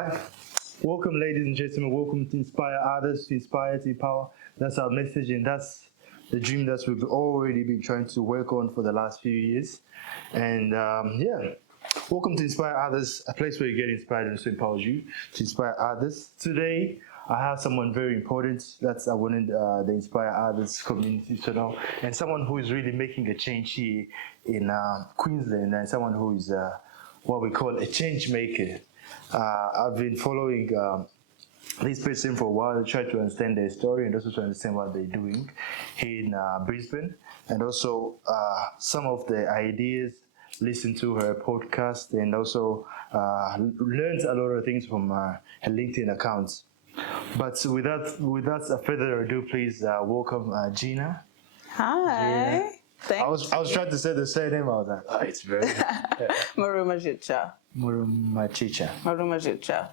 Right. Welcome, ladies and gentlemen. Welcome to inspire others, to inspire, to empower. That's our message, and that's the dream that we've already been trying to work on for the last few years. And welcome to Inspire Others, a place where you get inspired and also empowers you to inspire others. Today, I have someone very important that's I wanted the Inspire Others community to know, and someone who is really making a change here in Queensland, and someone who is what we call a change maker. I've been following this person for a while, try to understand their story and also to understand what they're doing here in Brisbane, and also some of the ideas, listen to her podcast, and also learned a lot of things from her LinkedIn accounts. But without further ado, please welcome Gina. Hi. Gina. I was trying to say the surname. I was like, oh, it's very Marumazwitswa. Marumazwitswa.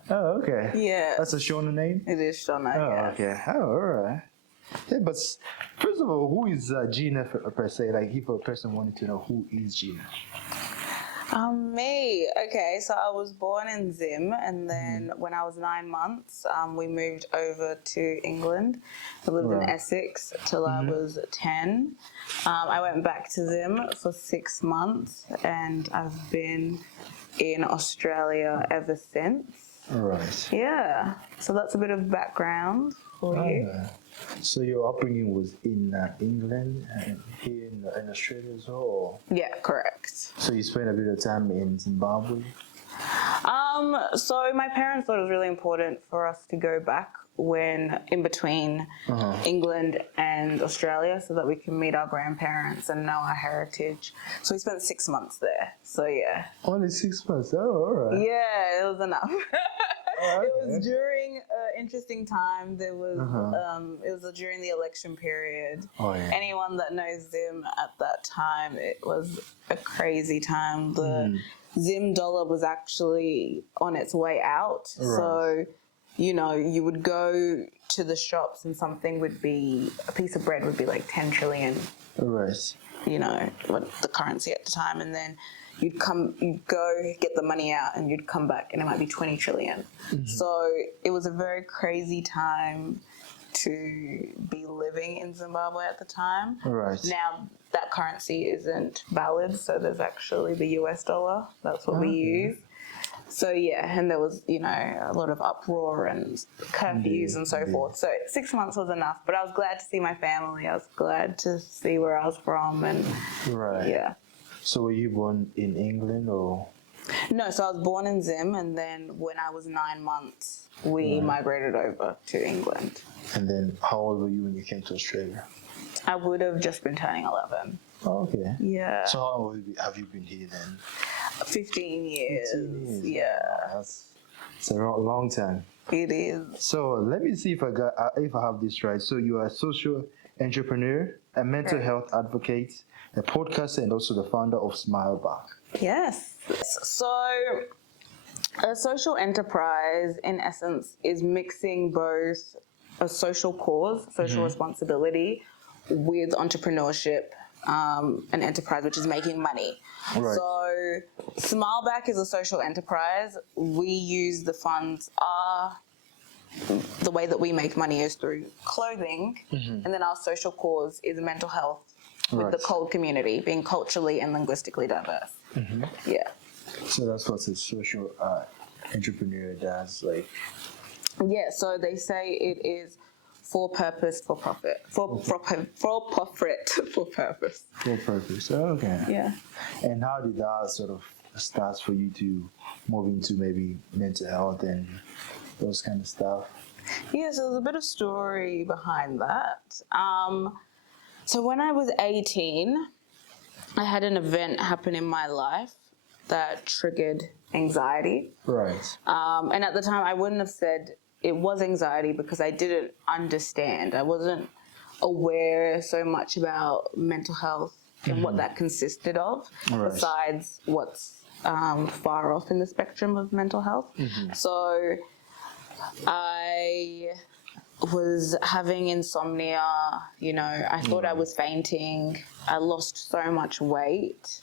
Oh, okay. Yeah. That's a Shona name? It is Shona, Oh, okay. Oh, all right. Yeah, but first of all, who is Gina per se? Like, if a person wanted to know who is Gina. Me. Okay, so I was born in Zim, and then when I was 9 months, we moved over to England. I lived in Essex till I was 10. I went back to Zim for 6 months, and I've been in Australia ever since. All right. Yeah, so that's a bit of background for you. So your upbringing was in England and here in Australia as well? Yeah, correct. So you spent a bit of time in Zimbabwe? So my parents thought it was really important for us to go back when in between England and Australia so that we can meet our grandparents and know our heritage. So we spent 6 months there. So yeah. Only 6 months? Oh, all right. Yeah, it was enough. Okay. It was during an interesting time. There was it was during the election period. Oh, yeah. Anyone that knows Zim at that time, it was a crazy time. The Zim dollar was actually on its way out. Right. So, you know, you would go to the shops and something would be, a piece of bread would be like 10 trillion. Right. You know, what the currency at the time, and then you'd go get the money out and you'd come back and it might be 20 trillion. So it was a very crazy time to be living in Zimbabwe at the time. Right. Now that currency isn't valid, so there's actually the US dollar. That's what we use. So yeah, and there was, you know, a lot of uproar and curfews and so forth. So 6 months was enough, but I was glad to see my family. I was glad to see where I was from, and yeah. So were you born in England or? No, so I was born in Zim, and then when I was 9 months, we migrated over to England. And then how old were you when you came to Australia? I would have just been turning 11. Oh, okay. Yeah. So how long have you been here then? 15 years. 15 years. Yeah. It's a long time. It is. So let me see if I have this right. So you are a social entrepreneur, a mental health advocate, a podcaster, and also the founder of Smile Back. Yes. So a social enterprise, in essence, is mixing both a social cause, social responsibility, with entrepreneurship, an enterprise which is making money. Right. So Smile Back is a social enterprise. We use the funds, the way that we make money is through clothing, and then our social cause is mental health with the cold community, being culturally and linguistically diverse. Yeah. So that's what a social entrepreneur does, like. Yeah, so they say it is for purpose, for profit. For profit, for purpose. For purpose, okay. Yeah. And how did that sort of start for you to move into maybe mental health and those kind of stuff? Yeah, so there's a bit of story behind that. So when I was 18, I had an event happen in my life that triggered anxiety. Right. And at the time, I wouldn't have said it was anxiety because I didn't understand. I wasn't aware so much about mental health and what that consisted of, besides what's far off in the spectrum of mental health. So I was having insomnia, you know, I thought I was fainting. I lost so much weight.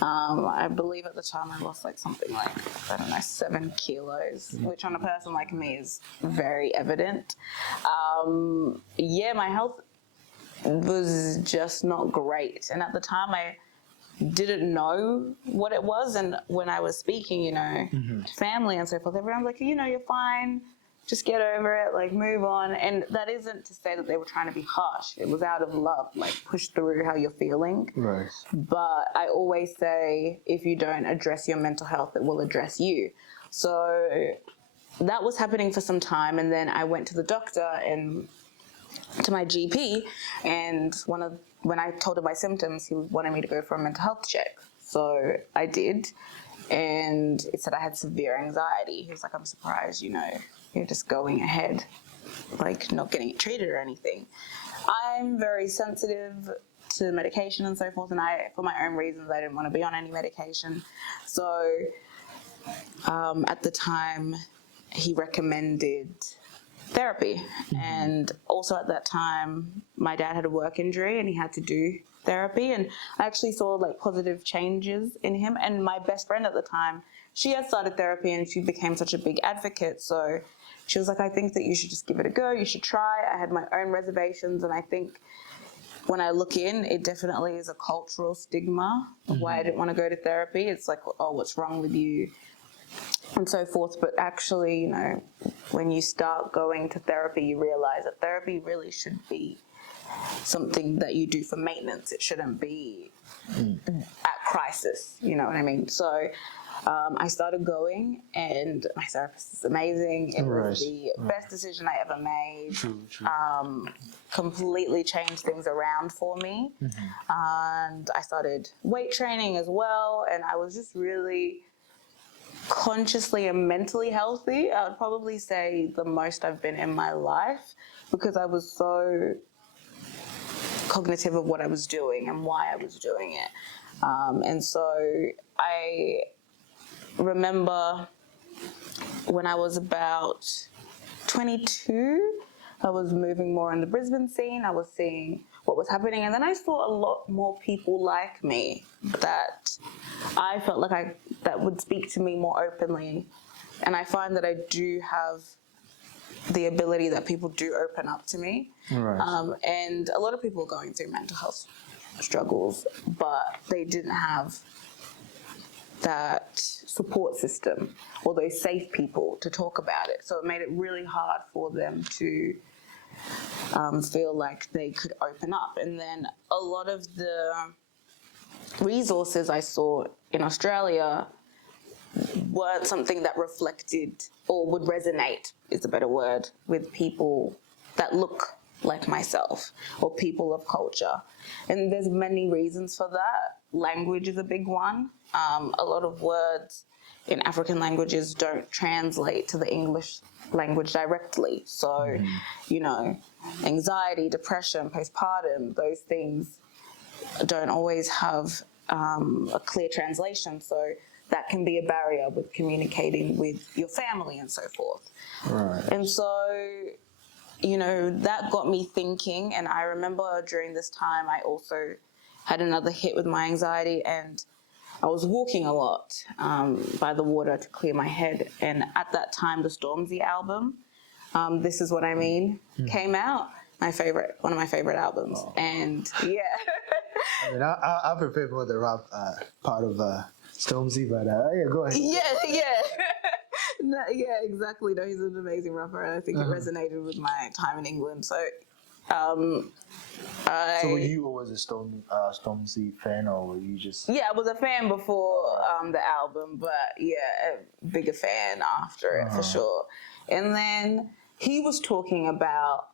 I believe at the time I lost like something like, I don't know, 7 kilos, which on a person like me is very evident. My health was just not great. And at the time I didn't know what it was. And when I was speaking, to family and so forth, everyone's like, you're fine. Just get over it, like move on. And that isn't to say that they were trying to be harsh. It was out of love, like push through how you're feeling. Right. But I always say, if you don't address your mental health, it will address you. So that was happening for some time. And then I went to the doctor and to my GP, and when I told him my symptoms, he wanted me to go for a mental health check. So I did. And it said I had severe anxiety. He was like, I'm surprised, you're just going ahead, like not getting it treated or anything. I'm very sensitive to medication and so forth, and for my own reasons, I didn't want to be on any medication. So at the time, he recommended therapy. And also at that time, my dad had a work injury and he had to do therapy, and I actually saw like positive changes in him. And my best friend at the time, she had started therapy and she became such a big advocate. So she was like, I think that you should just give it a go. You should try. I had my own reservations, and I think when I look in, it definitely is a cultural stigma of why I didn't want to go to therapy. It's like, oh, what's wrong with you? And so forth. But actually, when you start going to therapy, you realize that therapy really should be something that you do for maintenance. It shouldn't be at crisis, you know what I mean? So I started going, and my therapist is amazing. It was the best decision I ever made. True. Completely changed things around for me. And I started weight training as well, and I was just really consciously and mentally healthy. I would probably say the most I've been in my life, because I was so cognitive of what I was doing and why I was doing it. And so I remember when I was about 22, I was moving more in the Brisbane scene. I was seeing what was happening, and then I saw a lot more people like me that I felt like that would speak to me more openly. And I find that I do have the ability that people do open up to me. And a lot of people are going through mental health struggles, but they didn't have that support system or those safe people to talk about it. So it made it really hard for them to feel like they could open up. And then a lot of the resources I saw in Australia weren't something that reflected or would resonate, is a better word, with people that look like myself or people of culture. And there's many reasons for that. Language is a big one. A lot of words in African languages don't translate to the English language directly. So, anxiety, depression, postpartum, those things don't always have a clear translation. So that can be a barrier with communicating with your family and so forth. And so, that got me thinking. And I remember during this time, I also had another hit with my anxiety, and I was walking a lot by the water to clear my head. And at that time, the Stormzy album, This Is What I Mean, came out. One of my favorite albums. And yeah. I mean, I prepared for the rap part of Stormzy, but yeah, go ahead. Yeah. No, yeah, exactly. No, he's an amazing rapper, and I think it resonated with my time in England. So, so were you always a Stormzy fan, or were you just? Yeah, I was a fan before the album, but yeah, a bigger fan after it for sure. And then he was talking about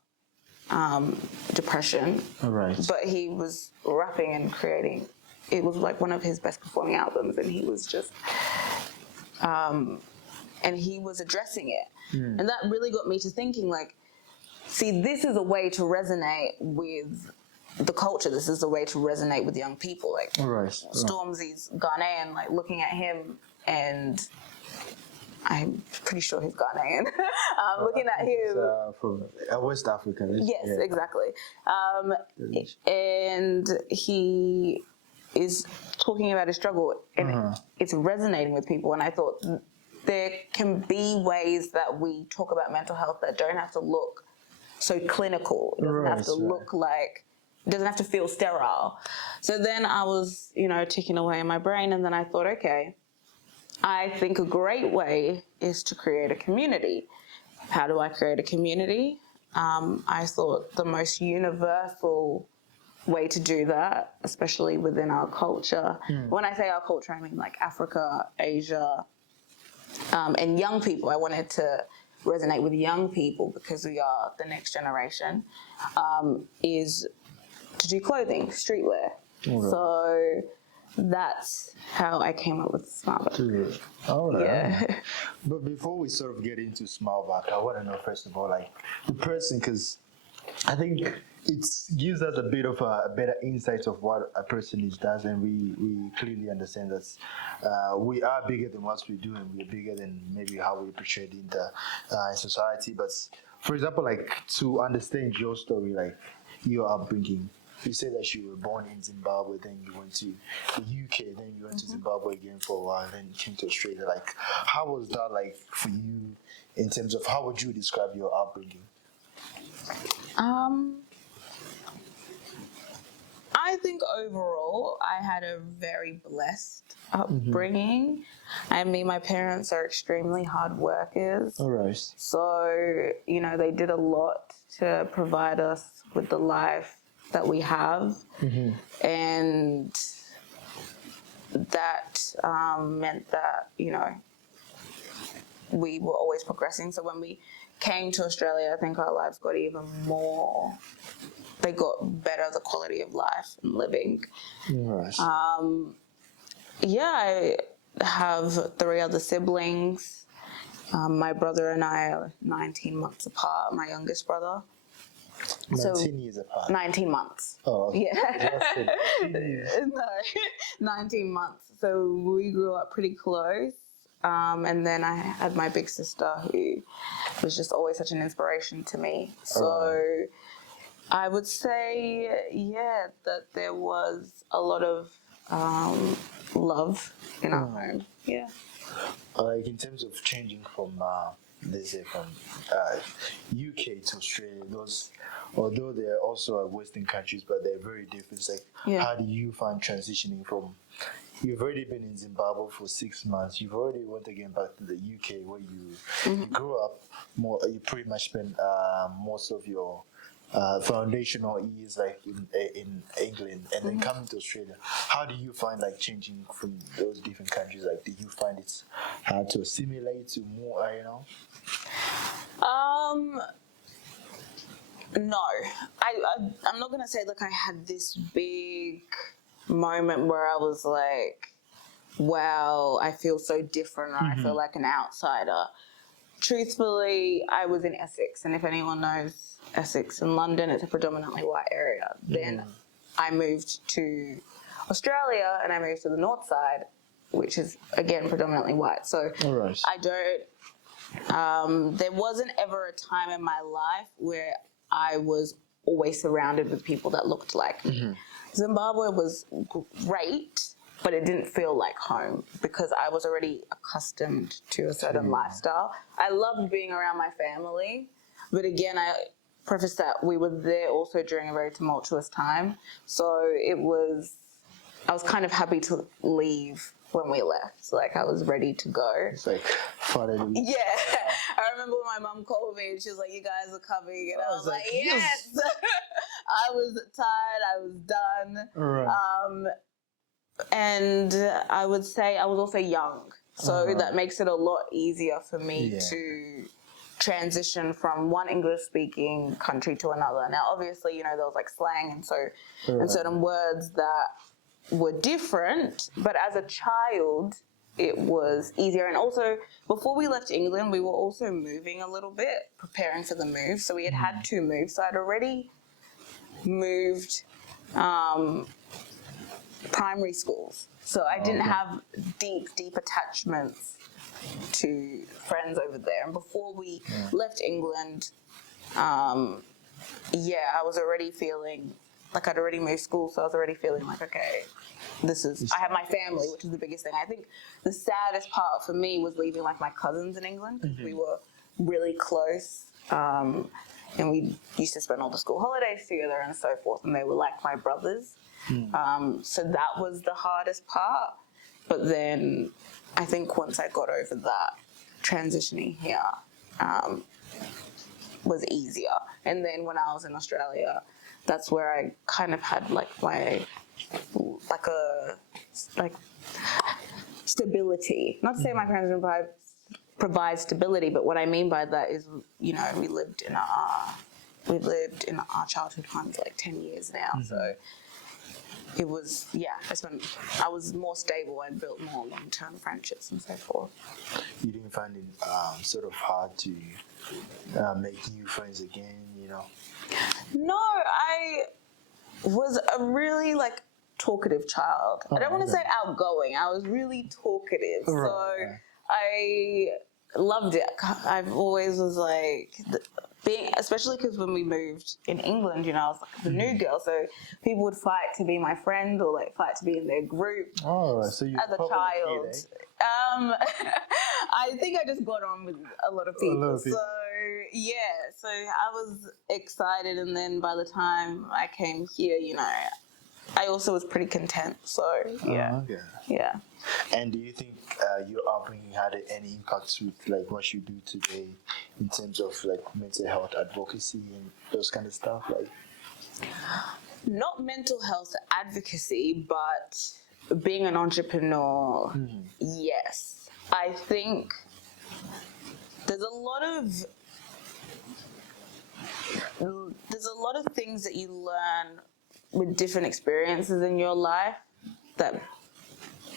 depression, but he was rapping and creating. It was like one of his best performing albums, and he was just. And he was addressing it. And that really got me to thinking, like, see, this is a way to resonate with the culture. This is a way to resonate with young people. Like, Stormzy's Ghanaian, like, looking at him, and I'm pretty sure he's Ghanaian. Looking at him. From West Africa. Yes, exactly. And he is talking about his struggle, and it's resonating with people. And I thought there can be ways that we talk about mental health that don't have to look so clinical. It doesn't have to look like, it doesn't have to feel sterile. So then I was, ticking away in my brain, and then I thought, okay, I think a great way is to create a community. How do I create a community? I thought the most universal way to do that, especially within our culture. When I say our culture, I mean like Africa, Asia, and young people. I wanted to resonate with young people because we are the next generation, is to do clothing, streetwear. So that's how I came up with Smart Back. All right. Yeah. But before we sort of get into Smart Back, I want to know first of all, like the person, because I think it gives us a bit of a better insight of what a person does, and we clearly understand that we are bigger than what we do, and we're bigger than maybe how we portray it in society. But for example, like to understand your story, like your upbringing. You said that you were born in Zimbabwe, then you went to the UK, then you went to Zimbabwe again for a while, then you came to Australia. Like, how was that like for you in terms of how would you describe your upbringing? I think overall I had a very blessed upbringing. I mean, my parents are extremely hard workers. All right. So, they did a lot to provide us with the life that we have. And that meant that, we were always progressing. So when we came to Australia, I think our lives got even more, they got better, the quality of life and living. Right. I have 3 other siblings. My brother and I are 19 months apart, my youngest brother. 19 years apart. 19 months. Oh, okay. Yeah. No, 19 months. So we grew up pretty close. And then I had my big sister who was just always such an inspiration to me. So I would say, that there was a lot of love in our home. Yeah. Like in terms of changing from, let's say, from UK to Australia, those, although they're also Western countries, but they're very different. It's like, how do you find transitioning from? You've already been in Zimbabwe for 6 months. You've already went again back to the UK where you grew up. You pretty much spent most of your foundational years like in England, and then coming to Australia. How do you find like changing from those different countries? Like, do you find it's hard to assimilate to more? No, I'm not gonna say like I had this big moment where I was like, wow, I feel so different, or I feel like an outsider. Truthfully, I was in Essex, and if anyone knows Essex in London, it's a predominantly white area. Then I moved to Australia, and I moved to the north side, which is again predominantly white. So I don't, there wasn't ever a time in my life where I was always surrounded with people that looked like me. Zimbabwe was great, but it didn't feel like home because I was already accustomed to a certain lifestyle. I loved being around my family, but again, I preface that we were there also during a very tumultuous time. So I was kind of happy to leave when we left. So like I was ready to go. It's like, finally. Yeah. I remember when my mom called me and she was like, you guys are coming. And I was like, yes. I was tired. I was done. And I would say I was also young. So that makes it a lot easier for me to transition from one English-speaking country to another. Now, obviously, there was like slang and certain words that were different, but as a child, it was easier. And also, before we left England, we were also moving a little bit, preparing for the move. So we had 2 moves. So I'd already moved primary schools. So I didn't have deep attachments to friends over there. And before we left England, I was already feeling like I'd already moved school, so I was already feeling like, okay, I have my family, which is the biggest thing. I think the saddest part for me was leaving like my cousins in England, because we were really close. And we used to spend all the school holidays together and so forth, and they were like my brothers. So that was the hardest part. But then I think once I got over that, transitioning here was easier. And then when I was in Australia, that's where I kind of had like stability. Not to say my parents didn't provide stability, but what I mean by that is, you know, we lived in our childhood homes like 10 years now. So it was, I was more stable and built more long-term friendships and so forth. You didn't find it sort of hard to make new friends again, you know? No, I was a really like talkative child. I don't want to say outgoing. I was really talkative. Right. So I loved it. I've always was like especially because when we moved in England, you know, I was like the new girl, so people would fight to be my friend or like fight to be in their group. Oh, so you as a child, kid, eh? I think I just got on with a lot of people. So yeah, so I was excited, and then by the time I came here, you know, I also was pretty content. So yeah, yeah. And do you think your upbringing had any impacts with like what you do today in terms of like mental health advocacy and those kind of stuff? Like, not mental health advocacy, but being an entrepreneur. Yes, I think there's a lot of things that you learn with different experiences in your life that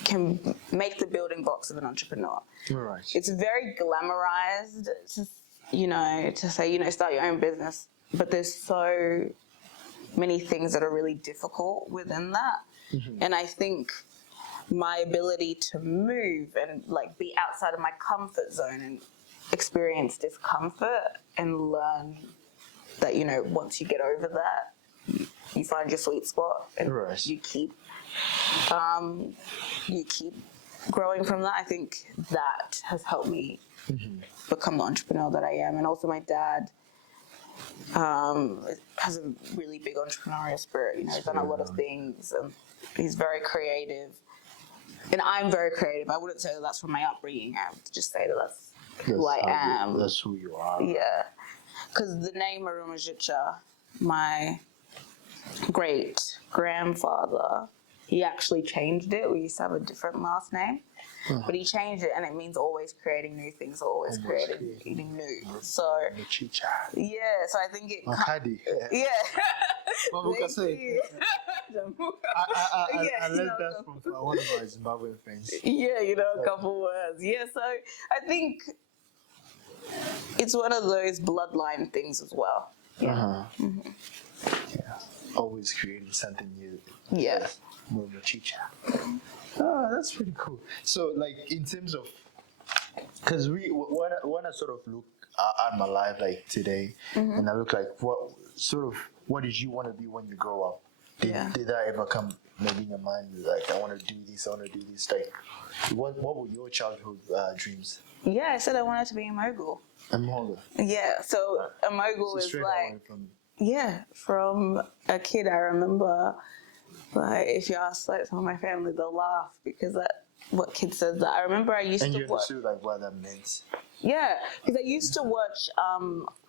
can make the building blocks of an entrepreneur. right. It's very glamorized to say, start your own business, but there's so many things that are really difficult within that. And I think my ability to move and like be outside of my comfort zone and experience discomfort and learn that, you know, once you get over that, you find your sweet spot and you keep growing from that. I think that has helped me become the entrepreneur that I am. And also my dad has a really big entrepreneurial spirit. You know, he's done a lot of things, and he's very creative. And I'm very creative. I wouldn't say that that's from my upbringing. I would just say that that's who I am. That's who you are. Yeah. Because the name Marumazwitswa, my great-grandfather, he actually changed it. We used to have a different last name. But he changed it, and it means always creating new things, always creating new. So, yeah, so I think it... Yeah. I learned that from one of my Zimbabwean friends. Yeah, you know, a couple words. Yeah, so I think it's one of those bloodline things as well. Yeah. Always creating something new. Yeah. Oh, that's pretty cool. So, like, in terms of, because when I sort of look at my life like today, and I look like what did you want to be when you grow up? Did that ever come maybe in your mind? Like, I want to do this, Like, what were your childhood dreams? Yeah, I said I wanted to be a mogul. A mogul? Yeah, so a mogul is like, from a kid I remember, like, if you ask like some of my family, they'll laugh because what kid says that. I remember I used to watch. And you understood like what that meant. Yeah, because I used to watch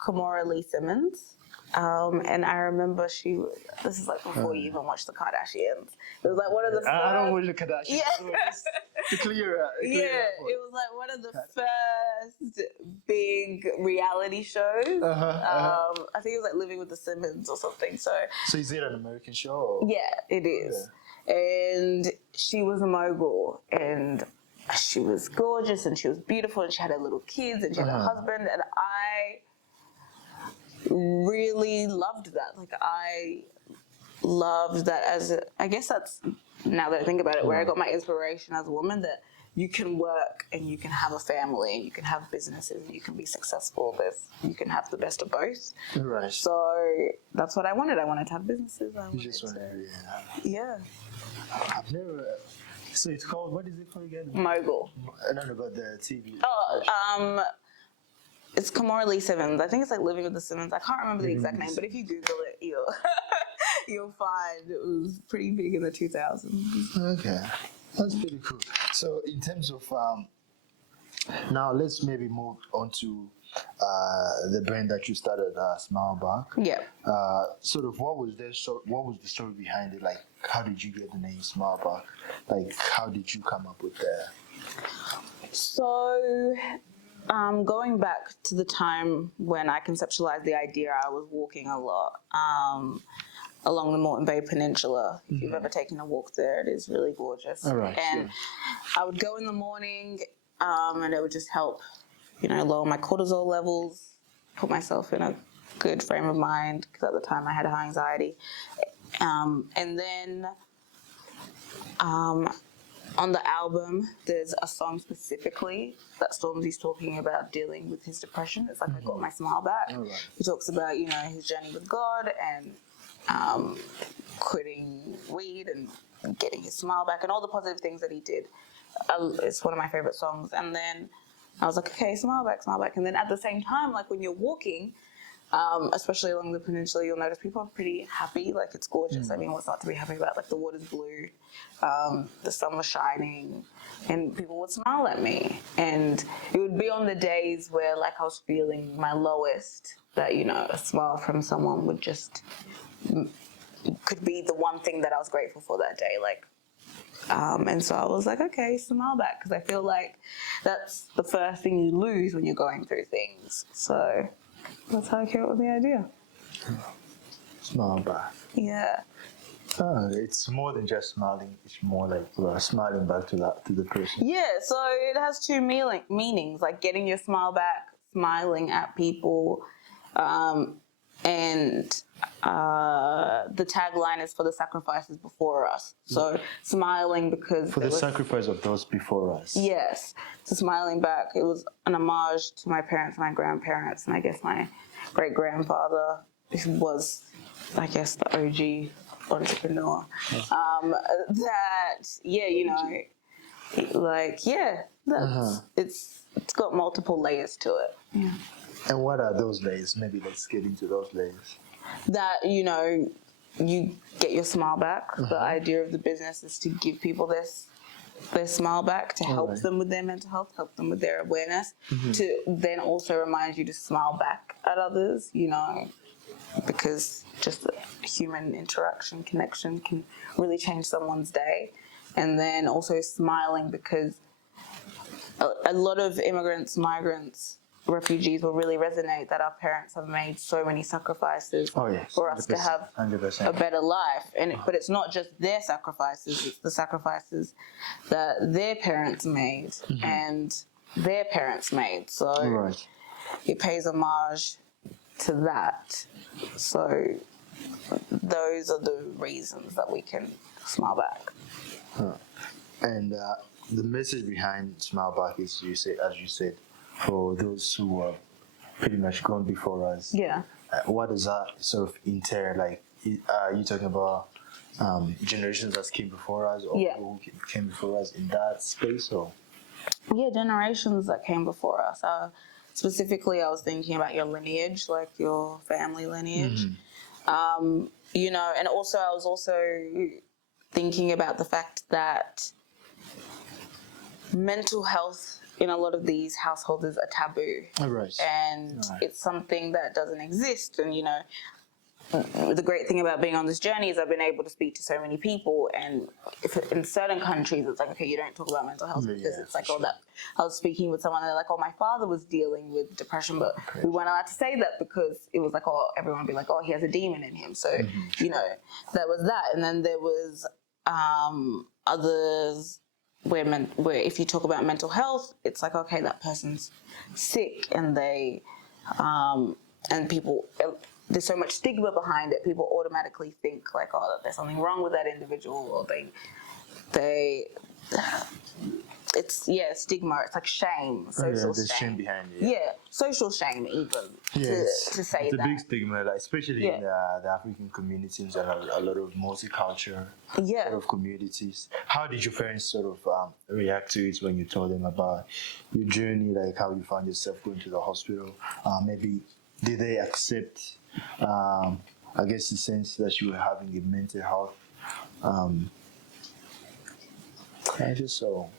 Kimora Simmon. And I remember this is like before you even watched the Kardashians. It was like one of the first... I don't watch the Kardashians. Yeah. To clear it was like one of the first big reality shows. I think it was like Living with the Simmons or something. So is it an American show? Yeah, it is. Yeah. And she was a mogul, and she was gorgeous, and she was beautiful, and she had her little kids, and she had her husband, and I really loved that. Like, I loved that I guess that's, now that I think about it, where I got my inspiration as a woman, that you can work and you can have a family and you can have businesses and you can be successful. You can have the best of both. Right. So that's what I wanted. I wanted to have businesses. You just wanted to, yeah. I've never. So it's called, what is it called again? Mogul. I don't know about the TV. Oh, it's Kimora Simmons. I think it's like Living with the Simmons. I can't remember the exact name, but if you Google it, you'll find it was pretty big in the 2000s. Okay, that's pretty cool. So in terms of now, let's maybe move on to the brand that you started, Smile Back. Yeah. Sort of what was the story behind it? Like, how did you get the name Smile Back? Like, how did you come up with that? So, going back to the time when I conceptualized the idea, I was walking a lot along the Moreton Bay Peninsula. If you've ever taken a walk there, it is really gorgeous. All right, and I would go in the morning, and it would just help, lower my cortisol levels, put myself in a good frame of mind, because at the time I had high anxiety. And then on the album, there's a song specifically that Stormzy's talking about dealing with his depression. It's like, I got my smile back. Right. He talks about, his journey with God and quitting weed and getting his smile back and all the positive things that he did. It's one of my favorite songs. And then I was like, okay, smile back, smile back. And then at the same time, like when you're walking, especially along the peninsula, you'll notice people are pretty happy. Like, it's gorgeous. I mean, what's not to be happy about? Like, the water's blue, the sun was shining, and people would smile at me. And it would be on the days where, like, I was feeling my lowest, that, a smile from someone could be the one thing that I was grateful for that day. Like, and so I was like, okay, smile back, because I feel like that's the first thing you lose when you're going through things. So that's how I came up with the idea. Smile back. Yeah. Oh, it's more than just smiling. It's more like smiling back to the person. Yeah, so it has two meanings, like getting your smile back, smiling at people, and the tagline is for the sacrifices before us. So smiling because for the sacrifice of those before us. Yes. So smiling back, it was an homage to my parents, my grandparents, and I guess my great-grandfather, who was, I guess, the OG entrepreneur. It's got multiple layers to it. Yeah. And what are those layers? Maybe let's get into those layers. That, you get your smile back. The idea of the business is to give people their smile back, to help them with their mental health, help them with their awareness, to then also remind you to smile back at others, because just the human interaction, connection can really change someone's day. And then also smiling because a lot of immigrants, migrants, refugees will really resonate that our parents have made so many sacrifices for us to have 100%. a better life. But it's not just their sacrifices, it's the sacrifices that their parents made and their parents made. So it pays homage to that. So those are the reasons that we can smile back. And the message behind Smile Back is, as you said, for those who are pretty much gone before us. Yeah. What does that sort of entail? Like, are you talking about generations that came before us, or who came before us in that space, or? Yeah, generations that came before us. Specifically, I was thinking about your lineage, like your family lineage. And also I was also thinking about the fact that mental health in a lot of these households is a taboo. And it's something that doesn't exist. And, the great thing about being on this journey is I've been able to speak to so many people, and in certain countries it's like, okay, you don't talk about mental health because it's like, that. I was speaking with someone and they're like, my father was dealing with depression, but we weren't allowed to say that because it was like, everyone would be like, he has a demon in him. So, that was that. And then there was others where if you talk about mental health, it's like, okay, that person's sick, and they and people, there's so much stigma behind it. People automatically think like, that there's something wrong with that individual, or they stigma. It's like shame, social there's shame behind it. Yeah, social shame even to say it's that. a big stigma, like, especially in the African communities and a lot of multicultural sort of communities. How did your parents sort of react to it when you told them about your journey, like how you found yourself going to the hospital? Maybe did they accept, I guess, the sense that you were having a mental health? I just so.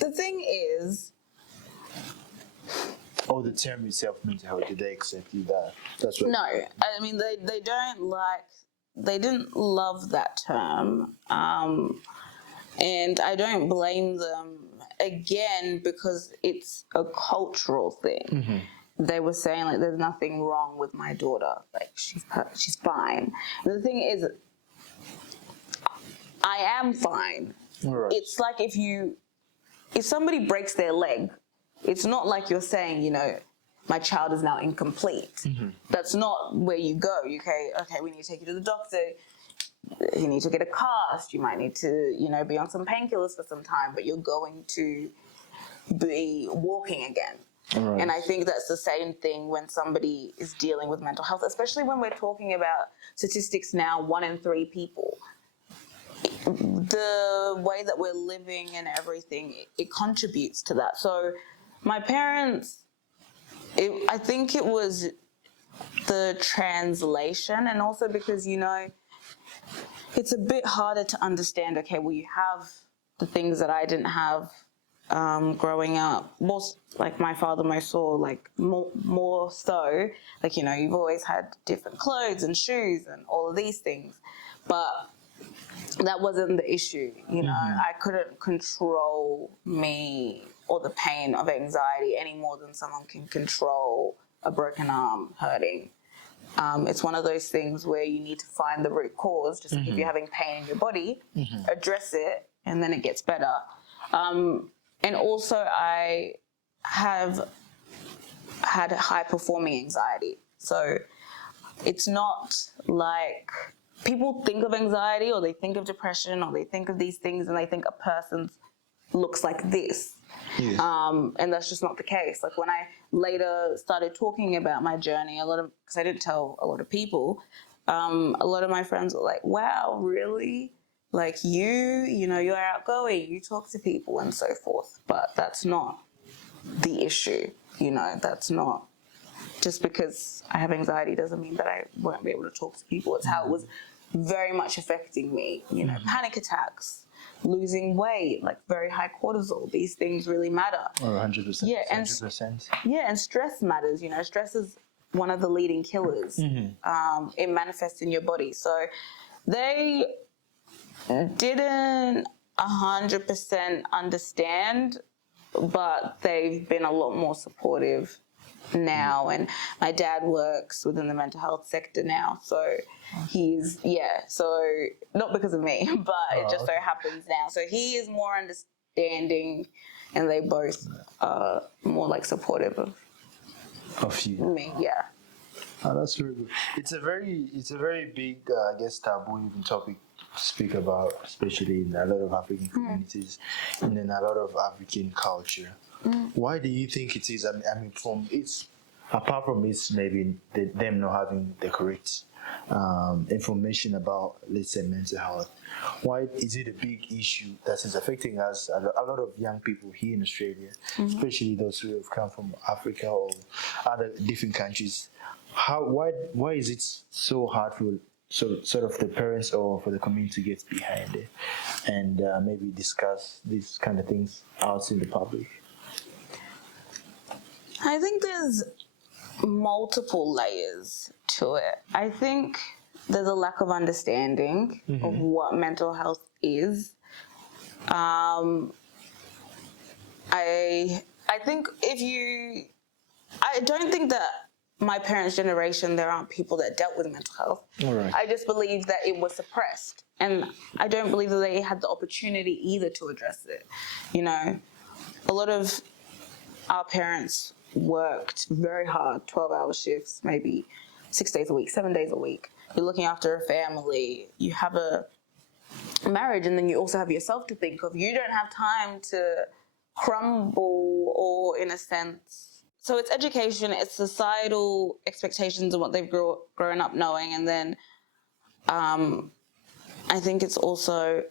The thing is, the term itself, mental health, did they accept you that? That's what. No, I mean they didn't love that term, and I don't blame them again because it's a cultural thing. Mm-hmm. They were saying like there's nothing wrong with my daughter, like she's fine. And the thing is, I am fine. Right. It's like if somebody breaks their leg, it's not like you're saying, you know, my child is now incomplete. Mm-hmm. That's not where you go. Okay, we need to take you to the doctor. You need to get a cast. You might need to, you know, be on some painkillers for some time, but you're going to be walking again. Right. And I think that's the same thing when somebody is dealing with mental health, especially when we're talking about statistics now, 1 in 3 people. The way that we're living and everything, it contributes to that. So my parents, I think it was the translation, and also because, you know, it's a bit harder to understand, okay, well, you have the things that I didn't have growing up. Most, like my father, more so, like, you know, you've always had different clothes and shoes and all of these things. But that wasn't the issue, you know. I couldn't control me or the pain of anxiety any more than someone can control a broken arm hurting. It's one of those things where you need to find the root cause. Just like if you're having pain in your body, address it, and then it gets better. And also, I have had high-performing anxiety. So it's not like people think of anxiety or they think of depression or they think of these things and they think a person looks like this. Yes. And that's just not the case. Like when I later started talking about my journey, because I didn't tell a lot of people, a lot of my friends were like, wow, really? Like you know, you're outgoing, you talk to people and so forth. But that's not the issue, you know, that's not, just because I have anxiety doesn't mean that I won't be able to talk to people. It's how it was very much affecting me, you know, panic attacks, losing weight, like very high cortisol. These things really matter. 100%. Yeah, and 100%. Yeah, and stress matters. You know, stress is one of the leading killers. It manifests in your body. So they didn't 100% understand, but they've been a lot more supportive now. And my dad works within the mental health sector now, so so not because of me, but it just so happens now. So he is more understanding, and they both are more like supportive Of you. me. Yeah. Oh, that's very good. It's a very big, I guess, taboo even topic to speak about, especially in a lot of African communities and in a lot of African culture. Why do you think it is? I mean, apart from it's maybe them not having the correct information about, let's say, mental health, why is it a big issue that is affecting us, a lot of young people here in Australia, especially those who have come from Africa or other different countries? Why is it so hard for sort of the parents or for the community to get behind it and maybe discuss these kind of things out in the public? I think there's multiple layers to it. I think there's a lack of understanding of what mental health is. I think I don't think that my parents' generation, there aren't people that dealt with mental health. All right. I just believe that it was suppressed. And I don't believe that they had the opportunity either to address it. You know, a lot of our parents worked very hard, 12-hour shifts, maybe 6 days a week, 7 days a week. You're looking after a family. You have a marriage, and then you also have yourself to think of. You don't have time to crumble, or in a sense. So it's education, it's societal expectations and what they've grown up knowing, and then I think it's also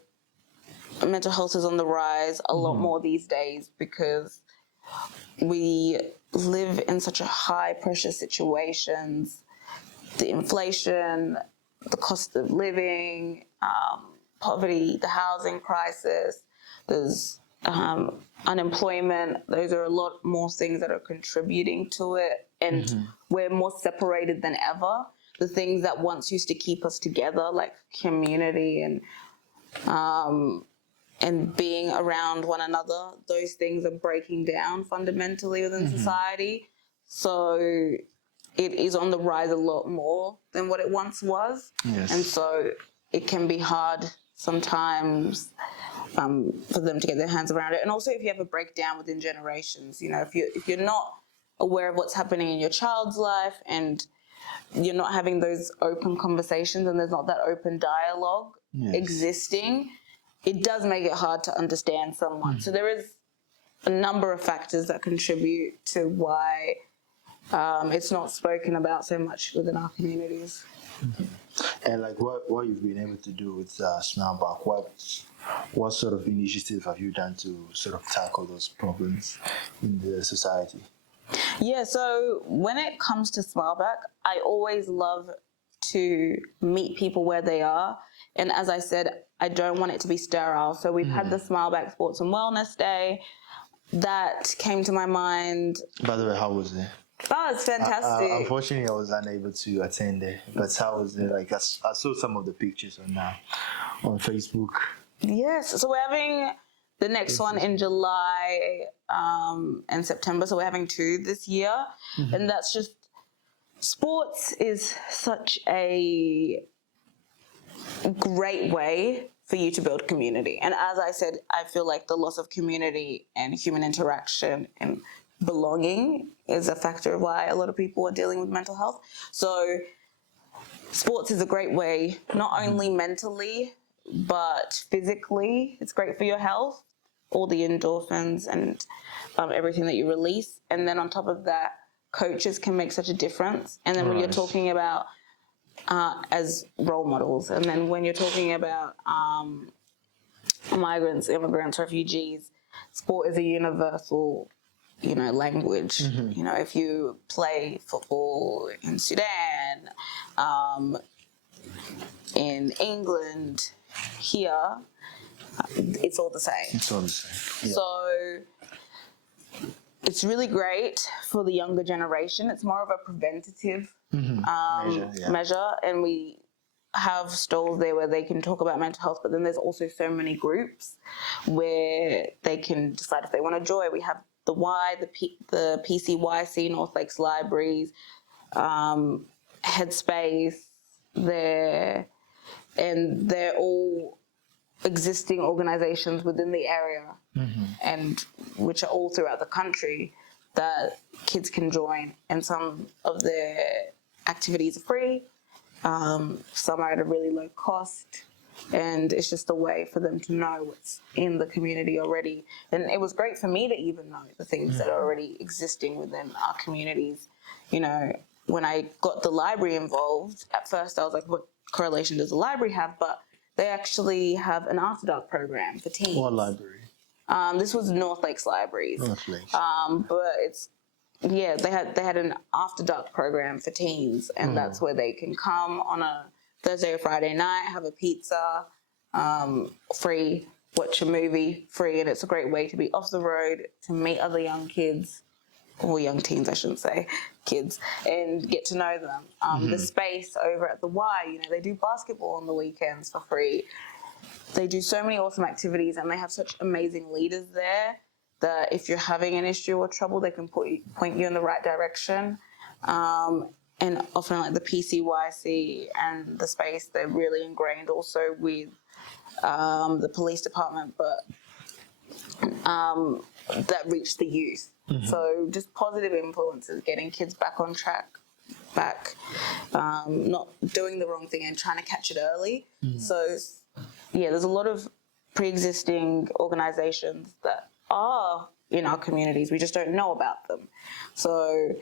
mental health is on the rise a lot more these days because we live in such a high pressure situations. The inflation, the cost of living, poverty, the housing crisis, there's unemployment. Those are a lot more things that are contributing to it, and we're more separated than ever. The things that once used to keep us together, like community and being around one another, those things are breaking down fundamentally within society. So it is on the rise a lot more than what it once was. Yes. And so it can be hard sometimes for them to get their hands around it. And also if you have a breakdown within generations, you know, if you're not aware of what's happening in your child's life and you're not having those open conversations and there's not that open dialogue existing, it does make it hard to understand someone. So there is a number of factors that contribute to why it's not spoken about so much within our communities. And like what you've been able to do with Smellback, what sort of initiative have you done to sort of tackle those problems in the society? Yeah, so when it comes to Smileback, I always love to meet people where they are. And as I said, I don't want it to be sterile. So we've had the Smileback Sports and Wellness Day. That came to my mind. By the way, how was it? Oh, it's fantastic. Unfortunately, I was unable to attend it. But how was it? Like I saw some of the pictures on Facebook. Yes, so we're having the next one in July and September. So we're having 2 this year. And that's just, sports is such a great way for you to build community. And as I said, I feel like the loss of community and human interaction and belonging is a factor of why a lot of people are dealing with mental health. So sports is a great way, not only mentally, but physically. It's great for your health, all the endorphins and everything that you release. And then on top of that, coaches can make such a difference. And then when you're talking about as role models, and then when you're talking about migrants, immigrants, refugees, sport is a universal, you know, language. You know, if you play football in Sudan, in England, here, it's all the same. It's all the same. Yeah. So it's really great for the younger generation. It's more of a preventative measure, and we have stalls there where they can talk about mental health, but then there's also so many groups where they can decide if they want to join. We have the Y, the PCYC, North Lakes Libraries, Headspace there, and they're all existing organizations within the area and which are all throughout the country that kids can join, and some of their activities are free, some are at a really low cost, and it's just a way for them to know what's in the community already. And it was great for me to even know the things that are already existing within our communities. You know, when I got the library involved, at first I was like, what correlation does the library have? But they actually have an after dark program for teens. What library? This was North Lakes Libraries. North Lakes. But it's, yeah, they had an after dark program for teens, and that's where they can come on a Thursday or Friday night, have a pizza, free, watch a movie, free, and it's a great way to be off the road, to meet other young kids, or young teens, I shouldn't say, kids, and get to know them. The space over at the Y, you know, they do basketball on the weekends for free. They do so many awesome activities, and they have such amazing leaders there that if you're having an issue or trouble, they can point you in the right direction. And often like the PCYC and the space, they're really ingrained also with the police department, but that reach the youth. So just positive influences, getting kids back on track, not doing the wrong thing and trying to catch it early. So there's a lot of pre-existing organizations that are in our communities. We just don't know about them. So,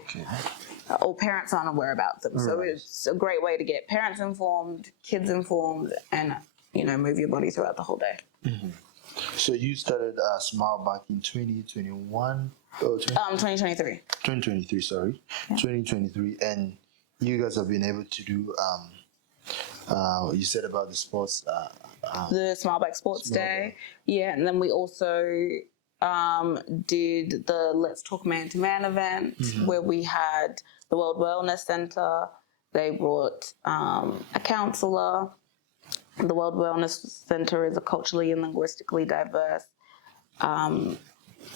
or parents aren't aware about them. So it's a great way to get parents informed, kids informed, and, move your body throughout the whole day. Mm-hmm. So you started Smile back in 2021? 2023. 2023, sorry. Yeah. 2023, and you guys have been able to do, you said about the sports. The Smile Back Sports Day. Yeah, and then we also did the Let's Talk Man to Man event, where we had the World Wellness Center. They brought a counselor. The World Wellness Center is a culturally and linguistically diverse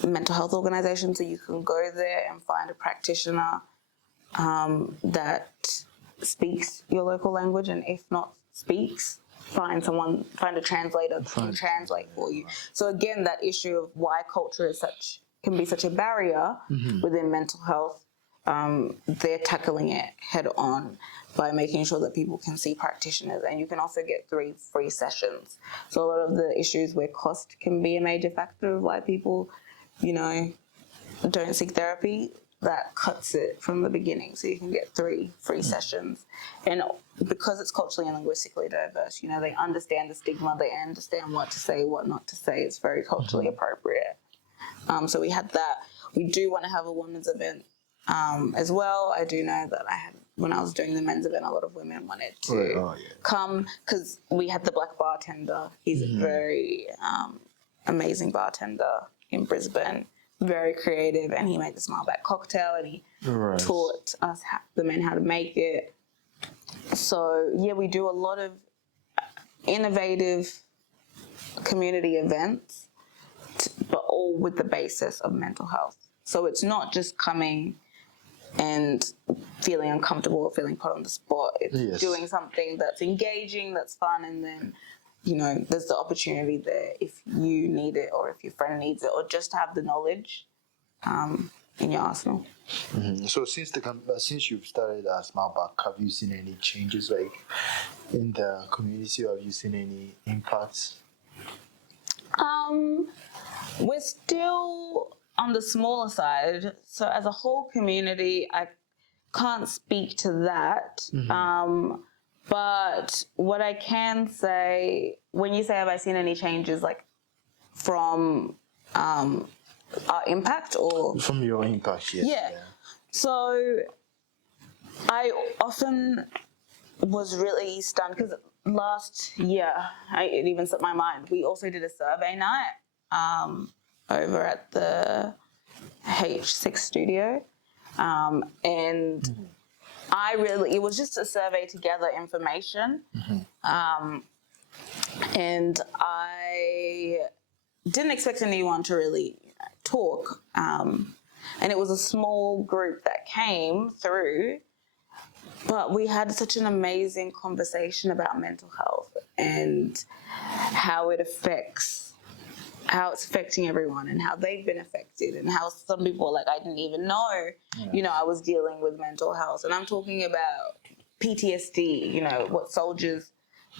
mental health organization, so you can go there and find a practitioner that speaks your local language, and if not speaks, find a translator that can translate for you. So again, that issue of why culture can be such a barrier within mental health, they're tackling it head on by making sure that people can see practitioners, and you can also get 3 free sessions. So a lot of the issues where cost can be a major factor of why people, don't seek therapy, that cuts it from the beginning. So you can get 3 free sessions. And because it's culturally and linguistically diverse, they understand the stigma, they understand what to say, what not to say. It's very culturally appropriate. So we had that. We do want to have a women's event as well. I do know that when I was doing the men's event, a lot of women wanted to come, because we had the black bartender. He's a very amazing bartender in Brisbane, very creative, and he made the Smile Back cocktail, and he taught us the men how to make it. So we do a lot of innovative community events, but all with the basis of mental health. So it's not just coming and feeling uncomfortable or feeling put on the spot. It's doing something that's engaging, that's fun, and then, there's the opportunity there if you need it, or if your friend needs it, or just have the knowledge in your arsenal. Mm-hmm. So since you've started Smile Back, have you seen any changes in the community, or have you seen any impacts? We're still on the smaller side. So as a whole community, I can't speak to that. But what I can say, when you say, have I seen any changes, from our impact, or? From your impact, yes. Yeah. So I often was really stunned, because last year, it even slipped my mind, we also did a survey night over at the H6 studio. And it was just a survey to gather information. And I didn't expect anyone to really talk. And it was a small group that came through, but we had such an amazing conversation about mental health and how it's affecting everyone, and how they've been affected, and how some people I didn't even know, I was dealing with mental health. And I'm talking about PTSD, what soldiers,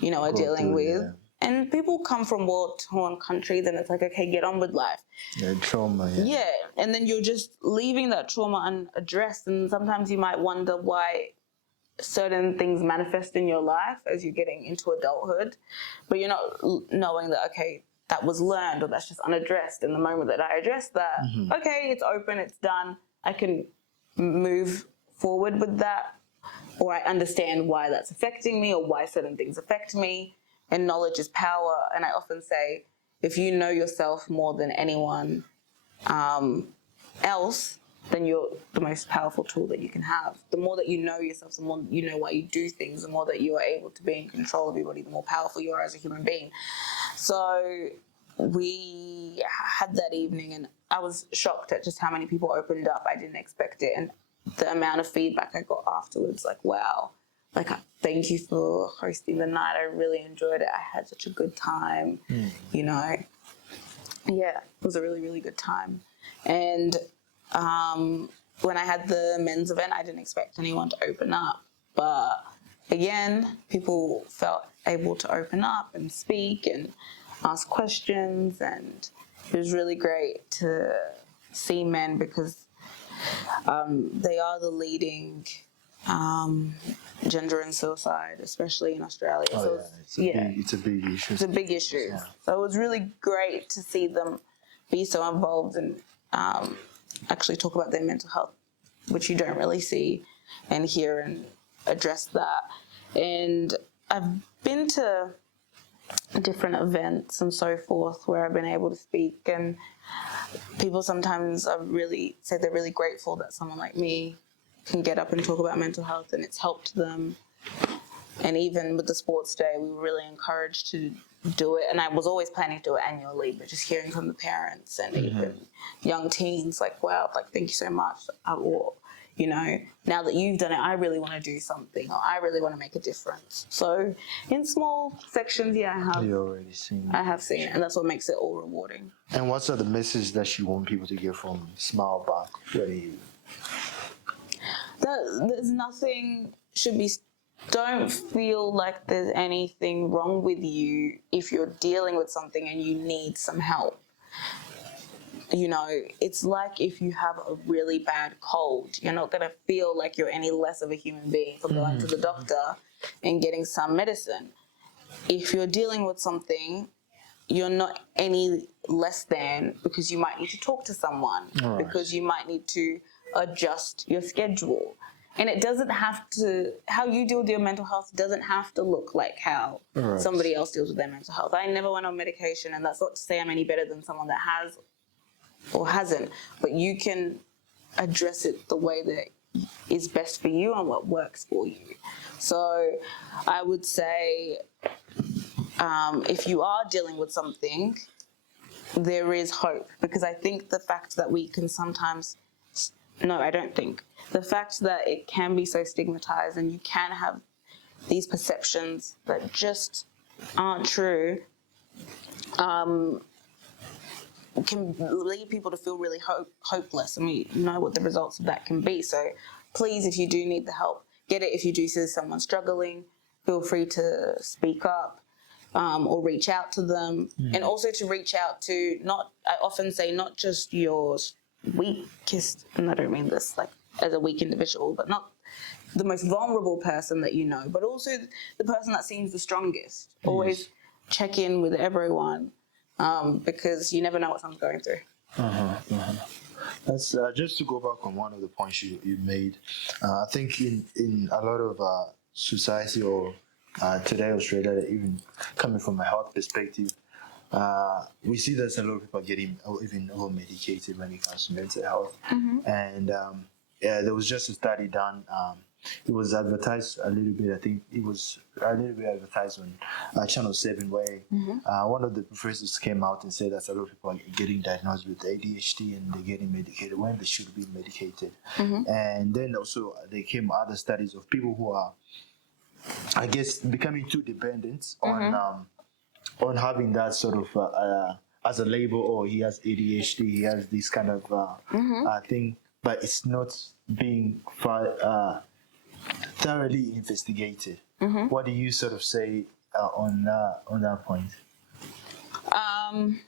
are dealing with. Yeah. And people come from war-torn countries, and it's okay, get on with life. Yeah, trauma, Yeah, and then you're just leaving that trauma unaddressed, and sometimes you might wonder why certain things manifest in your life as you're getting into adulthood, but you're not knowing that, okay, that was learned, or that's just unaddressed. And the moment that I address that, okay, it's open, it's done, I can move forward with that, or I understand why that's affecting me, or why certain things affect me. And knowledge is power. And I often say, if you know yourself more than anyone else, then you're the most powerful tool that you can have. The more that you know yourself, the more you know why you do things, the more that you are able to be in control of your body, the more powerful you are as a human being. So we had that evening, and I was shocked at just how many people opened up. I didn't expect it. And the amount of feedback I got afterwards, wow. Thank you for hosting the night. I really enjoyed it. I had such a good time, Yeah, it was a really, really good time. And when I had the men's event, I didn't expect anyone to open up, but again, people felt able to open up and speak and ask questions, and it was really great to see men because they are the leading gender in suicide, especially in Australia. Oh, So yeah. It's a big issue. It's a big issue. Yeah. So it was really great to see them be so involved and actually talk about their mental health, which you don't really see and hear and address that. And I've been to different events and so forth where I've been able to speak, and people sometimes are really say they're really grateful that someone like me can get up and talk about mental health and it's helped them. And even with the sports day, we were really encouraged to do it. And I was always planning to do it annually, but just hearing from the parents and even young teens, like, wow, like, thank you so much. Or, you know, now that you've done it, I really want to do something, or I really want to make a difference. So in small sections, yeah, I have seen it, and that's what makes it all rewarding. And what's the message that you want people to get from Smile Back? There's nothing don't feel like there's anything wrong with you if you're dealing with something and you need some help. You know, it's like if you have a really bad cold, you're not going to feel like you're any less of a human being for going to the doctor and getting some medicine. If you're dealing with something, you're not any less than, because you might need to talk to someone, because you might need to adjust your schedule. And it doesn't have to, how you deal with your mental health doesn't have to look like how somebody else deals with their mental health. I never went on medication, and that's not to say I'm any better than someone that has or hasn't, but you can address it the way that is best for you and what works for you. So I would say if you are dealing with something, there is hope, because I think the fact that we can sometimes, no, I don't think, the fact that it can be so stigmatized and you can have these perceptions that just aren't true, can lead people to feel really hopeless, and we know what the results of that can be. So please, if you do need the help, get it. If you do see someone struggling, feel free to speak up or reach out to them. And also to reach out to, I often say, not just your weakest, and I don't mean this like as a weak individual, but not the most vulnerable person that you know, but also the person that seems the strongest. Always check in with everyone, because you never know what someone's going through. That's just to go back on one of the points you made. I think in a lot of society or today Australia, even coming from a health perspective, we see that a lot of people are getting even over-medicated when it comes to mental health. And there was just a study done. It was advertised a little bit. I think it was a little bit advertised on Channel 7, where one of the professors came out and said that a lot of people are getting diagnosed with ADHD and they're getting medicated when they should be medicated. And then also there came other studies of people who are, I guess, becoming too dependent on having that sort of as a label, or he has ADHD, he has this kind of thing, but it's not being thoroughly investigated. What do you sort of say on that point? I'm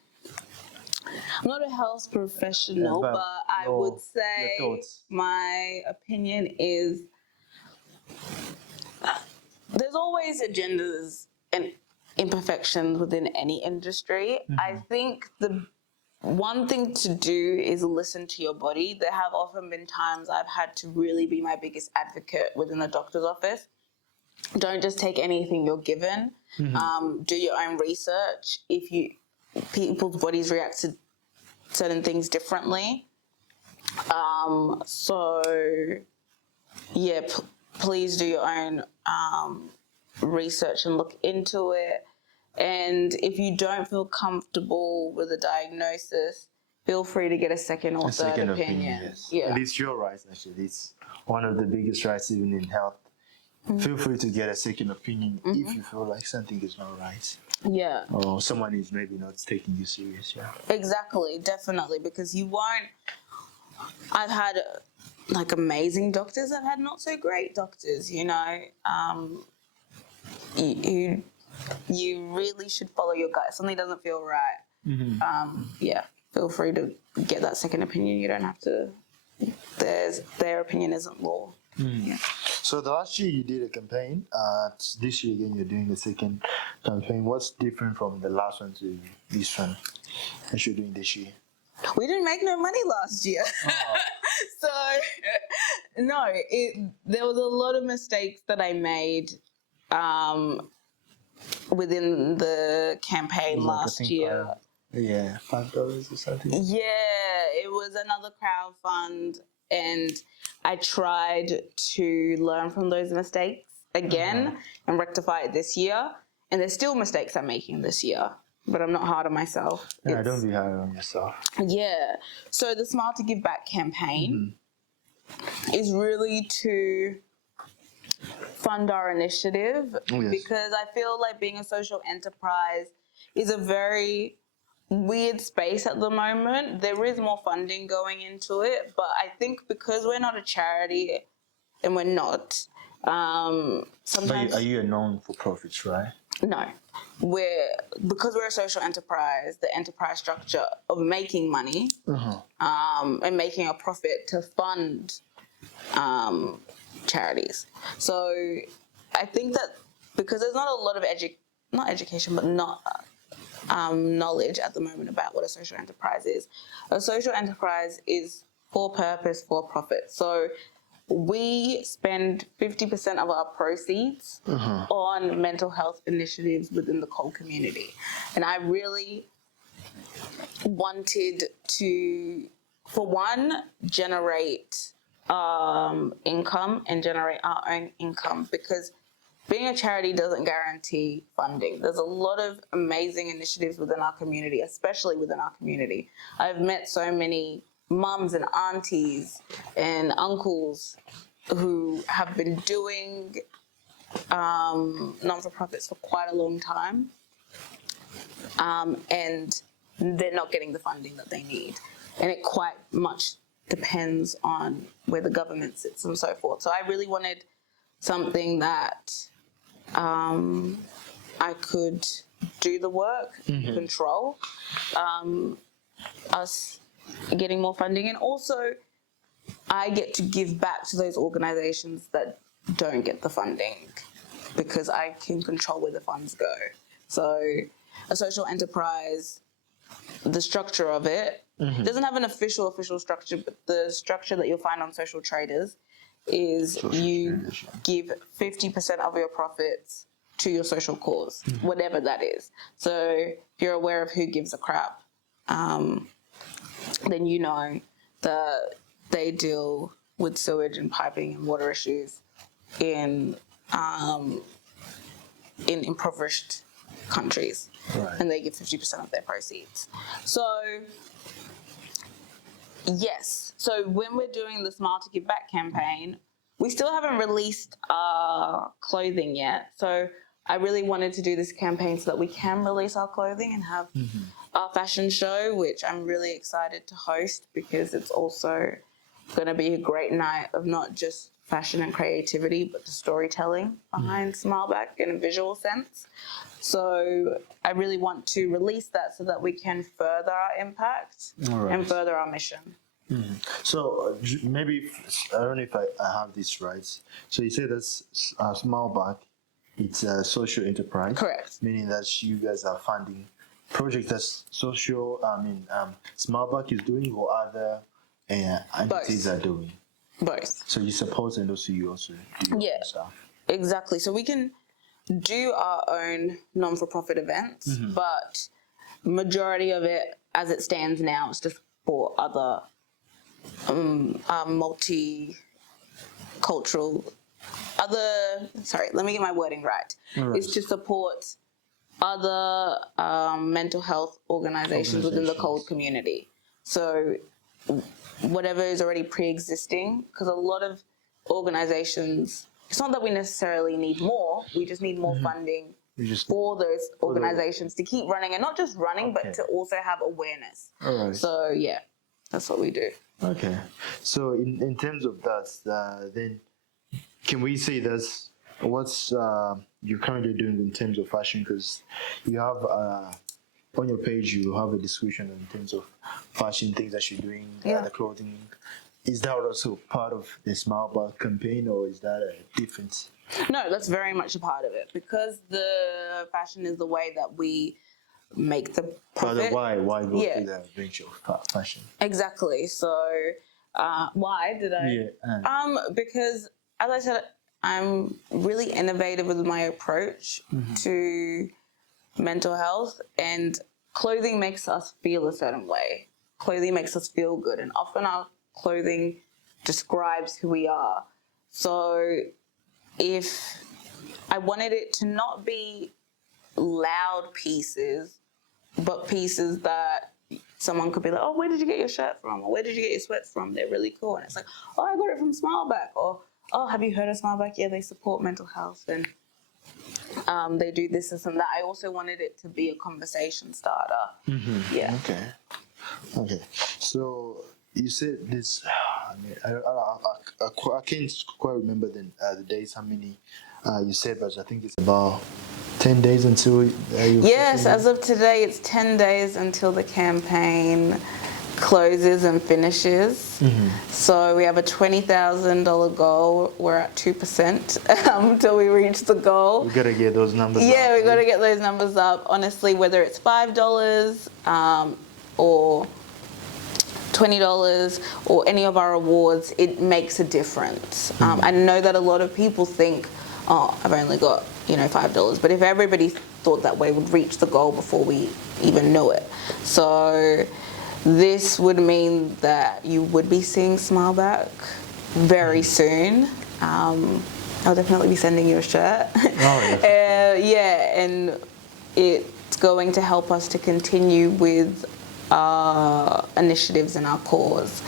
not a health professional, but I would say my opinion is there's always agendas and imperfections within any industry. I think the one thing to do is listen to your body. There have often been times I've had to really be my biggest advocate within the doctor's office. Don't just take anything you're given. Do your own research. People's bodies react to certain things differently. So yeah, please do your own research and look into it. And if you don't feel comfortable with a diagnosis, feel free to get a second or third opinion. Yes. Yeah. And it's your rights, actually. It's one of the biggest rights even in health. Feel free to get a second opinion if you feel like something is not right. Yeah. Or someone is maybe not taking you serious. Yeah. Exactly, definitely, because you won't. I've had like amazing doctors. I've had not so great doctors, you know. You really should follow your gut. If something doesn't feel right, yeah, feel free to get that second opinion. You don't have to. Their opinion isn't law. Yeah. So the last year you did a campaign. This year again you're doing the second campaign. What's different from the last one to this one that you're doing this year? We didn't make no money last year. So, no, there was a lot of mistakes that I made within the campaign last year. Yeah, $5 or something. Yeah, it was another crowdfund, and I tried to learn from those mistakes again and rectify it this year. And there's still mistakes I'm making this year, but I'm not hard on myself. Yeah, don't be hard on yourself. Yeah. So the Smile to Give Back campaign is really to fund our initiative because I feel like being a social enterprise is a very weird space at the moment. There is more funding going into it, but I think because we're not a charity and we're not, sometimes... But are you a non-for-profit, right? No. Because we're a social enterprise, the enterprise structure of making money and making a profit to fund charities. So I think that because there's not a lot of knowledge at the moment about what a social enterprise is. A social enterprise is for purpose, for profit. So we spend 50% of our proceeds on mental health initiatives within the coal community. And I really wanted to, for one, generate income and generate our own income, because being a charity doesn't guarantee funding. There's a lot of amazing initiatives within our community, especially within our community. I've met so many mums and aunties and uncles who have been doing non-for-profits for quite a long time, and they're not getting the funding that they need. And it quite much depends on where the government sits and so forth. So I really wanted something that I could do the work, control, us getting more funding, and also I get to give back to those organizations that don't get the funding because I can control where the funds go. So a social enterprise, the structure of it, doesn't have an official structure, but the structure that you'll find on Social Traders is give 50% of your profits to your social cause, whatever that is. So if you're aware of Who Gives a Crap, then you know that they deal with sewage and piping and water issues in impoverished countries, and they give 50% of their proceeds. So yes, so when we're doing the Smile to Give Back campaign, we still haven't released our clothing yet. So I really wanted to do this campaign so that we can release our clothing and have our fashion show, which I'm really excited to host, because it's also going to be a great night of not just fashion and creativity, but the storytelling behind Smile Back in a visual sense. So I really want to release that so that we can further our impact and further our mission. So maybe, I don't know if I have this right. So you say that's Smile Back, it's a social enterprise. Correct. Meaning that you guys are funding projects that Smile Back is doing, or other entities are doing. Both. So you support, and also you also do your own stuff. Exactly. So we can do our own non-for-profit events, but majority of it, as it stands now, is to support other multicultural, let me get my wording right. Is to support other mental health organizations within the cold community. So whatever is already pre-existing, because a lot of organizations, it's not that we necessarily need more, we just need more funding for those organizations to keep running, and not just running, but to also have awareness. So yeah, that's what we do. Okay. So in terms of that, then can we say that's what's you're currently doing in terms of fashion? Because you have on your page you have a description in terms of fashion things that you're doing, Yeah. the clothing. Is that also part of the Smile Back campaign, or is that a different? No, that's very much a part of it because the fashion is the way that we make the profit. Why go Yeah. through the range of fashion? Exactly. So, why did I? Yeah. Because as I said, I'm really innovative with my approach to mental health, and clothing makes us feel a certain way. Clothing makes us feel good, and often our clothing describes who we are. So, if I wanted it to not be loud pieces, but pieces that someone could be like, oh, where did you get your shirt from? Or where did you get your sweats from? They're really cool. And it's like, oh, I got it from Smileback. Or, oh, have you heard of Smileback? Yeah, they support mental health and they do this and that. I also wanted it to be a conversation starter. Yeah. Okay. So you said this. I can't quite remember the days. How many you said, but I think it's about 10 days until you. Yes, as of today, it's 10 days until the campaign closes and finishes. So we have a $20,000 goal. We're at 2% until we reach the goal. We gotta get those numbers. Yeah, up, we gotta get those numbers up. Honestly, whether it's $5 or $20 or any of our awards, it makes a difference. I know that a lot of people think, oh, I've only got $5, but if everybody thought that way, would reach the goal before we even knew it. So this would mean that you would be seeing Smileback very soon. I'll definitely be sending you a shirt. Oh, yeah. And it's going to help us to continue with our initiatives and our cause.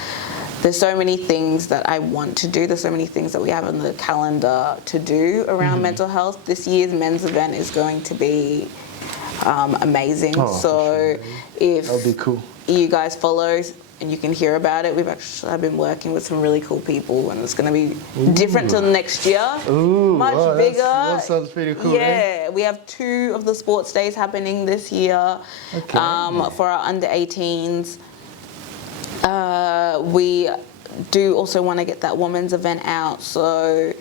There's so many things that I want to do. There's so many things that we have on the calendar to do around mental health. This year's men's event is going to be amazing. So if that'll be cool. You guys follow and you can hear about it, I've been working with some really cool people, and it's going to be different till next year. Much bigger. That sounds pretty cool. Yeah, we have 2 of the sports days happening this year for our under 18s. We do also want to get that women's event out. So,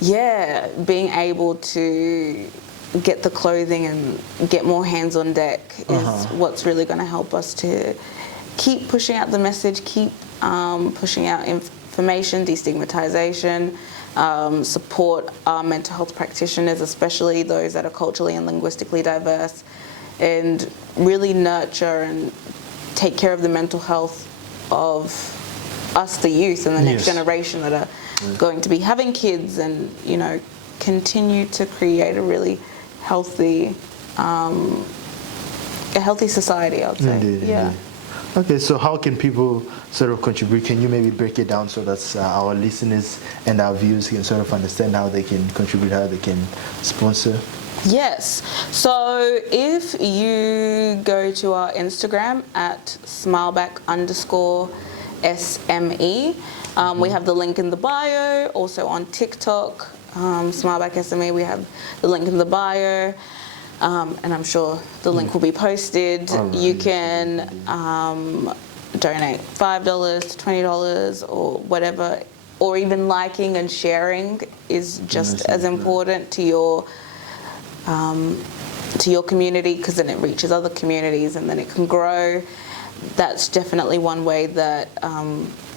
yeah, being able to get the clothing and get more hands on deck is what's really going to help us to keep pushing out the message, keep pushing out information, destigmatization, support our mental health practitioners, especially those that are culturally and linguistically diverse, and really nurture and take care of the mental health of us, the youth, and the next generation that are going to be having kids, and continue to create a really healthy society, I'd say. Indeed. Okay, so how can people sort of contribute? Can you maybe break it down so that our listeners and our viewers can sort of understand how they can contribute, how they can sponsor? Yes. So if you go to our Instagram at smileback_SME, we have the link in the bio. Also on TikTok, smileback_SME, we have the link in the bio. And I'm sure the link will be posted. You can donate $5 to $20 or whatever, or even liking and sharing is just as important to your community, because then it reaches other communities and then it can grow. That's definitely one way that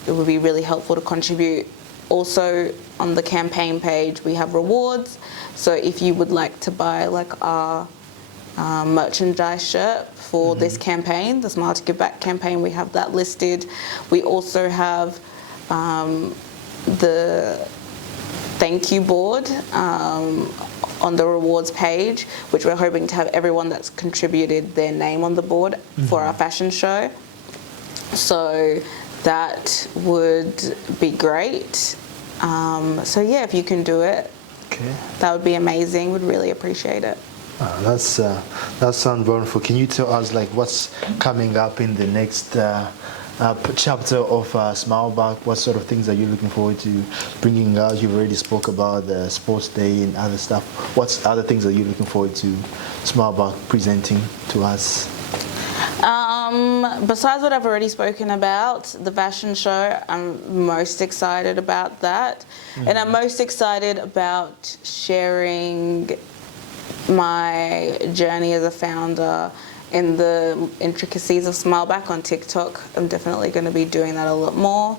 it would be really helpful to contribute. Also on the campaign page we have rewards, so if you would like to buy like our merchandise shirt for this campaign, the Smile to Give Back campaign, we have that listed. We also have the thank you board on the rewards page, which we're hoping to have everyone that's contributed their name on the board for our fashion show. So that would be great. So yeah, if you can do it, that would be amazing. Would really appreciate it. That sounds wonderful. Can you tell us like what's coming up in the next chapter of Smile Back? What sort of things are you looking forward to bringing out? You've already spoke about the sports day and other stuff. What other things are you looking forward to Smile Back presenting to us? Besides what I've already spoken about, the fashion show, I'm most excited about that. And I'm most excited about sharing my journey as a founder in the intricacies of Smile Back on TikTok. I'm definitely going to be doing that a lot more.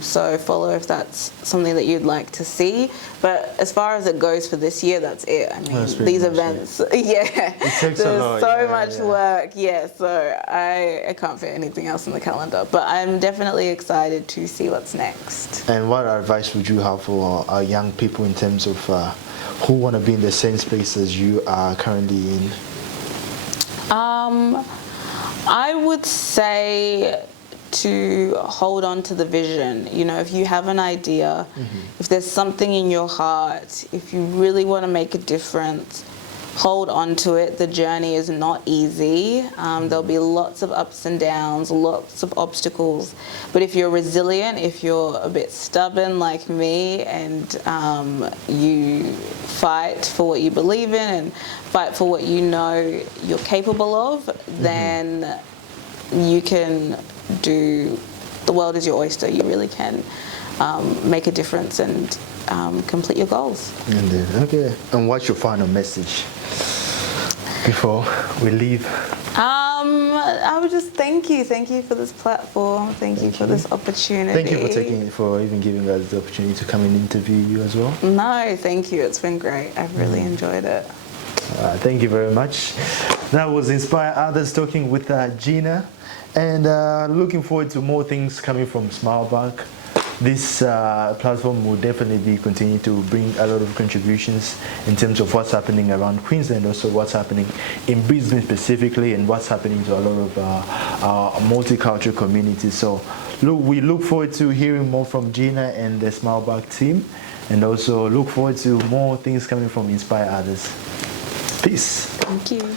So follow if that's something that you'd like to see. But as far as it goes for this year, that's it. I mean, these events, it takes a lot, so much work. So I can't fit anything else in the calendar. But I'm definitely excited to see what's next. And what advice would you have for our young people in terms of who want to be in the same space as you are currently in? I would say to hold on to the vision. You know, if you have an idea, if there's something in your heart, if you really want to make a difference, hold on to it. The journey is not easy. There'll be lots of ups and downs, lots of obstacles. But if you're resilient, if you're a bit stubborn like me, and you fight for what you believe in and fight for what you know you're capable of, then you can do, the world is your oyster. You really can make a difference and complete your goals. Indeed. Okay. And what's your final message before we leave? I would just thank you for this platform. Thank you for this opportunity. Thank you for even giving us the opportunity to come and interview you as well. No, thank you. It's been great. I've really enjoyed it. Thank you very much. That was Inspire Others talking with Gina, and looking forward to more things coming from Smile Back. This platform will definitely continue to bring a lot of contributions in terms of what's happening around Queensland, also what's happening in Brisbane specifically, and what's happening to a lot of our multicultural communities. So we look forward to hearing more from Gina and the Smile Back team, and also look forward to more things coming from Inspire Others. Peace. Thank you.